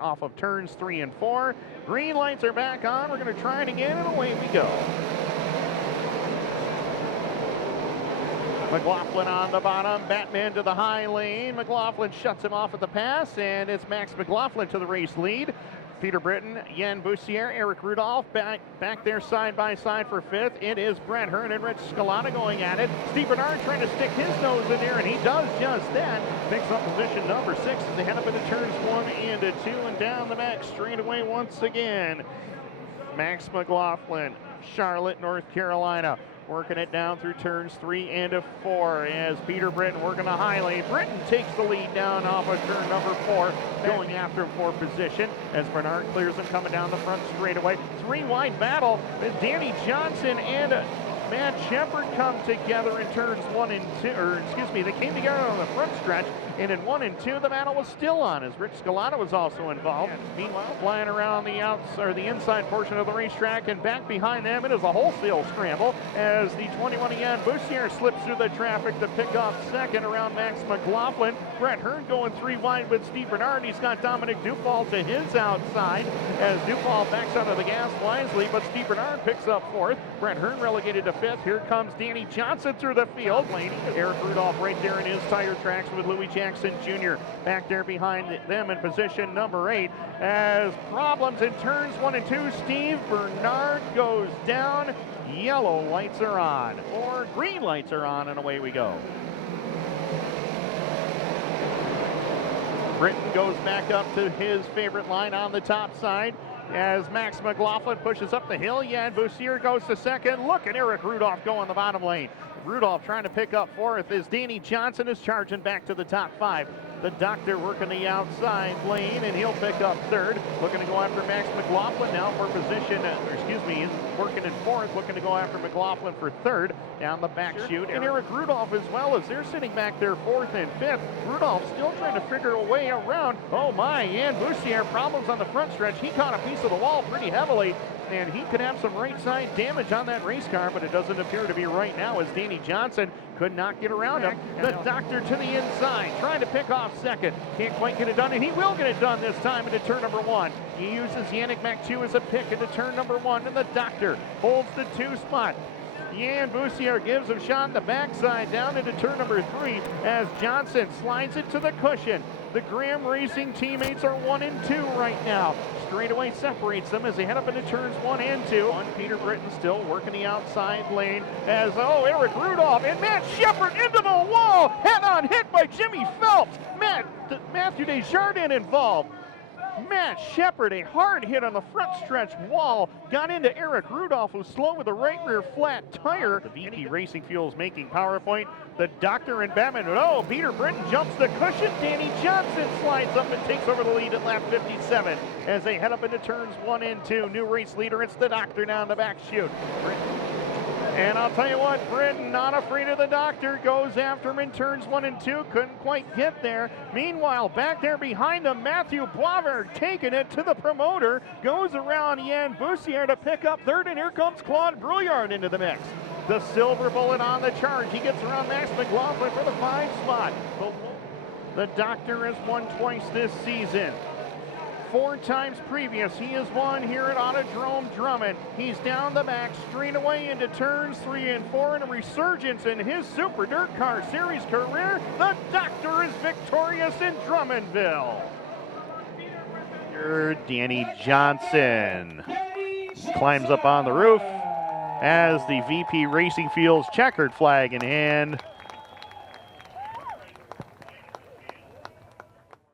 off of turns 3 and 4. Green lights are back on. We're going to try it again, and away we go. McLaughlin on the bottom, Batman to the high lane. McLaughlin shuts him off at the pass, and it's Max McLaughlin to the race lead. Peter Britton, Jan Bussier, Eric Rudolph back there side by side for 5th. It is Brett Hearn and Rich Scalata going at it. Steve Bernard trying to stick his nose in there, and he does just that. Picks up position number 6 as they head up into turns 1 and 2 and down the back straightaway once again. Max McLaughlin, Charlotte, North Carolina. Working it down through turns 3 and 4 as Peter Britton working the high lane. Britton takes the lead down off of turn number 4, going after him for position as Bernard clears him coming down the front straightaway. 3-wide battle. Danny Johnson and Matt Shepard come together in turns 1 and 2, they came together on the front stretch, and in 1 and 2 the battle was still on as Rich Scalata was also involved. Meanwhile, flying around the inside portion of the racetrack, and back behind them it is a wholesale scramble as the 21 Jan Bussier slips through the traffic to pick off second around Max McLaughlin. Brett Hearn going 3 wide with Steve Bernard. He's got Dominic Dufall to his outside as Dufall backs out of the gas wisely, but Steve Bernard picks up 4th. Brett Hearn relegated to 5th. Here comes Danny Johnson through the field. Eric Rudolph right there in his tire tracks with Louis Jackson Jr. back there behind them in position number 8. As problems in turns 1 and 2, Steve Bernard goes down. Yellow lights are on, or green lights are on, and away we go. Britton goes back up to his favorite line on the top side as Max McLaughlin pushes up the hill. Jan Bussier goes to second. Look at Eric Rudolph going the bottom lane. Rudolph trying to pick up 4th as Danny Johnson is charging back to the top 5. The Doctor working the outside lane, and he'll pick up 3rd. Looking to go after Max McLaughlin now for position, he's working in 4th, looking to go after McLaughlin for 3rd down the back chute. And Eric Rudolph as well, as they're sitting back there 4th and 5th. Rudolph still trying to figure a way around. Oh my, Jan Bussier, problems on the front stretch. He caught a piece of the wall pretty heavily, and he could have some right side damage on that race car, but it doesn't appear to be right now as Danny Johnson could not get around him. The Doctor to the inside, trying to pick off second. Can't quite get it done, and he will get it done this time into turn number 1. He uses Yannick Mac2 as a pick into turn number 1, and the Doctor holds the 2 spot. Jan Bussier gives him a shot on the backside down into turn number 3 as Johnson slides it to the cushion. The Graham Racing teammates are 1 and 2 right now. Straightaway separates them as they head up into turns 1 and 2. Peter Britton still working the outside lane as, Eric Rudolph and Matt Shepard into the wall. Head-on hit by Jimmy Phelps. Matthew Desjardins involved. Matt Shepard, a hard hit on the front stretch wall, got into Eric Rudolph, who's slow with a right rear flat tire. The VP Racing Fuels making PowerPoint. The Doctor and Batman. Oh, Peter Britton jumps the cushion. Danny Johnson slides up and takes over the lead at lap 57 as they head up into turns 1 and 2. New race leader, it's the Doctor down the back chute. And I'll tell you what, Britton, not afraid of the Doctor, goes after him in turns 1 and 2. Couldn't quite get there. Meanwhile, back there behind him, Matthew Boisvert taking it to the promoter. Goes around Jan Bussier to pick up 3rd, and here comes Claude Brouillard into the mix. The silver bullet on the charge. He gets around Max McLaughlin for the 5 spot. The Doctor has won twice this season. 4 times previous, he has won here at Autodrome Drummond. He's down the back, straight away into turns 3 and 4, and a resurgence in his Super DIRTcar Series career. The Doctor is victorious in Drummondville. Danny Johnson climbs up on the roof as the VP Racing Fuels checkered flag in hand.